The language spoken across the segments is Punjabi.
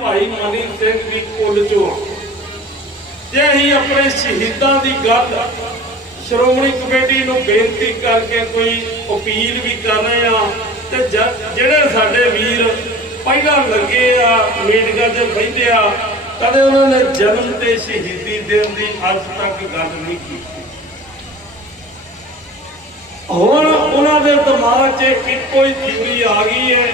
ਭਾਈ ਮਨੀ ਸਿੰਘ ਦੀ ਕੁੱਲ ਚੋਂ ਜੇ ਅਸੀਂ ਆਪਣੇ ਸ਼ਹੀਦਾਂ ਦੀ ਗੱਲ ਸ਼੍ਰੋਮਣੀ ਕਮੇਟੀ ਨੂੰ ਬੇਨਤੀ ਕਰਕੇ ਕੋਈ ਅਪੀਲ ਵੀ ਕਰ ਰਹੇ ਆ ਤੇ ਜਿਹੜੇ ਸਾਡੇ ਵੀਰ ਪਹਿਲਾਂ ਲੱਗੇ ਆ ਮੀਟਿੰਗਾਂ 'ਚ ਬੈਠੇ ਆ, ਕਦੇ ਉਹਨਾਂ ਨੇ ਜਨਮ ਤੇ ਸ਼ਹੀਦੀ ਦੇਣ ਦੀ ਅੱਜ ਤੱਕ ਗੱਲ ਨਹੀਂ ਕੀਤੀ। ਹੁਣ ਉਹਨਾਂ ਦੇ ਦਿਮਾਗ 'ਚ ਇੱਕੋ ਹੀ ਥਿਊਰੀ ਆ ਗਈ ਹੈ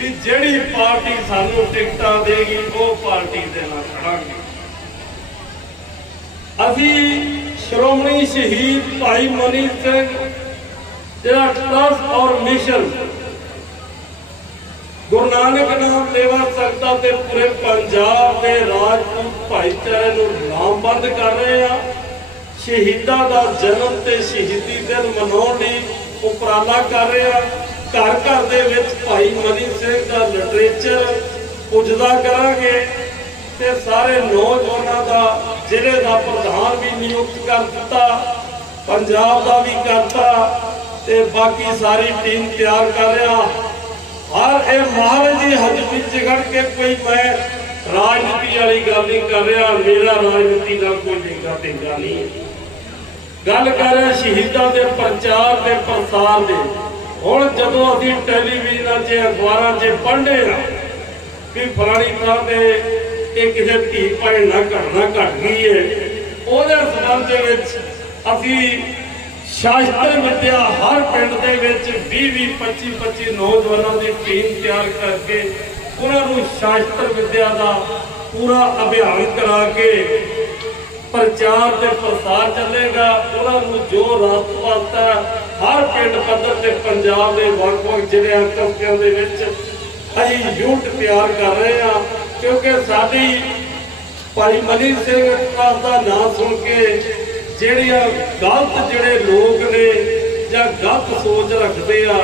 ਵੀ ਜਿਹੜੀ ਪਾਰਟੀ ਸਾਨੂੰ ਟਿਕਟਾਂ ਦੇਗੀ, ਉਹ ਪਾਰਟੀ ਦੇ ਨਾਲ ਖੜਾਂਗੇ। ਅਸੀਂ ਸ਼੍ਰੋਮਣੀ ਸ਼ਹੀਦ ਭਾਈ ਮਨੀ ਸਿੰਘ, ਜਿਹੜਾ ਟਰਸਟ ਔਰ ਮਿਸ਼ਨ ਗੁਰੂ ਨਾਨਕ ਨਾਮ ਲੇਵਾ ਸਕਦਾ ਤੇ ਪੂਰੇ ਪੰਜਾਬ ਦੇ ਰਾਜਪੂਤ ਭਾਈਚਾਰੇ ਨੂੰ ਨਾਮਬੰਦ ਕਰ ਰਹੇ ਆ ਸ਼ਹੀਦਾਂ ਦਾ ਜਨਮ ਤੇ ਸ਼ਹੀਦੀ ਦਿਨ ਮਨਾਉਣ ਲਈ ਉਪਰਾਲਾ ਕਰ ਰਹੇ ਆ ਘਰ ਘਰ ਦੇ ਵਿੱਚ ਭਾਈ ਮਨੀ ਸਿੰਘ ਦਾ ਲਿਟਰੇਚਰ ਪੁੱਜਦਾ ਕਰਾਂਗੇ ਤੇ ਸਾਰੇ ਨੌਜਵਾਨਾਂ ਦਾ ਜ਼ਿਲ੍ਹੇ ਦਾ ਪ੍ਰਧਾਨ ਵੀ ਨਿਯੁਕਤ ਕਰ ਦਿੱਤਾ, ਪੰਜਾਬ ਦਾ ਵੀ ਕਰਤਾ ਤੇ ਬਾਕੀ ਸਾਰੀ ਟੀਮ ਤਿਆਰ ਕਰ ਰਿਹਾ। ਹਰ ਇਹ ਮਹਾਰਾਜ ਦੀ ਹਜ਼ੂਰੀ ਚ ਖੜ ਕੇ ਕੋਈ ਮੈਂ ਰਾਜਨੀਤੀ ਵਾਲੀ ਗੱਲ ਨਹੀਂ ਕਰ ਰਿਹਾ, ਮੇਰਾ ਰਾਜਨੀਤੀ ਨਾਲ ਕੋਈ ਲਿੰਗਾ ਟਿੰਗਾ ਨਹੀਂ ਗੱਲ ਕਰ ਰਿਹਾ ਸ਼ਹੀਦਾਂ ਦੇ ਪ੍ਰਚਾਰ ਤੇ ਪ੍ਰਸਾਰ ਦੇ। ਹੁਣ ਜਦੋਂ ਅਸੀਂ ਟੈਲੀਵਿਜ਼ਨਾਂ 'ਚ ਅਖਬਾਰਾਂ 'ਚ ਪੜ੍ਹਦੇ ਹਾਂ ਵੀ ਫਲਾਣੀ ਥਾਂ ਤੇ ਇਹ ਕਿਸੇ ਧੀ ਭੈਣ ਨਾਲ ਘਟਨਾ ਘਟ ਗਈ ਹੈ ਉਹਦੇ ਸੰਬੰਧ ਦੇ ਵਿੱਚ ਅਸੀਂ ਸ਼ਾਸਤਰ ਵਿੱਦਿਆ ਹਰ ਪਿੰਡ ਦੇ ਵਿੱਚ 20 20 25 25 ਨੌਜਵਾਨਾਂ ਦੀ ਟੀਮ ਤਿਆਰ ਕਰਕੇ ਉਹਨਾਂ ਨੂੰ ਸ਼ਾਸਤਰ ਵਿੱਦਿਆ ਦਾ ਪੂਰਾ ਅਭਿਆਨ ਕਰਾ ਕੇ ਪ੍ਰਚਾਰ ਤੇ ਪ੍ਰਸਾਰ ਚੱਲੇਗਾ। ਉਹਨਾਂ ਨੂੰ ਜੋ ਰਾਤ ਵਾਸਤਾ ਹਰ ਪਿੰਡ ਪੱਧਰ ਤੇ ਪੰਜਾਬ ਦੇ ਵੱਖ-ਵੱਖ ਜ਼ਿਲ੍ਹਿਆਂ, ਕਸਬਿਆਂ ਦੇ ਵਿੱਚ ਅਸੀਂ ਯੂਨਿਟ ਤਿਆਰ ਕਰ ਰਹੇ ਹਾਂ, ਕਿਉਂਕਿ ਸਾਡੀ ਭਾਈ ਮਨੀ ਸਿੰਘ ਦਾ ਨਾਮ ਸੁਣ ਕੇ ਜਿਹੜੀਆਂ ਗਲਤ ਜਿਹੜੇ ਲੋਕ ਨੇ ਜਾਂ ਗਲਤ ਸੋਚ ਰੱਖਦੇ ਆ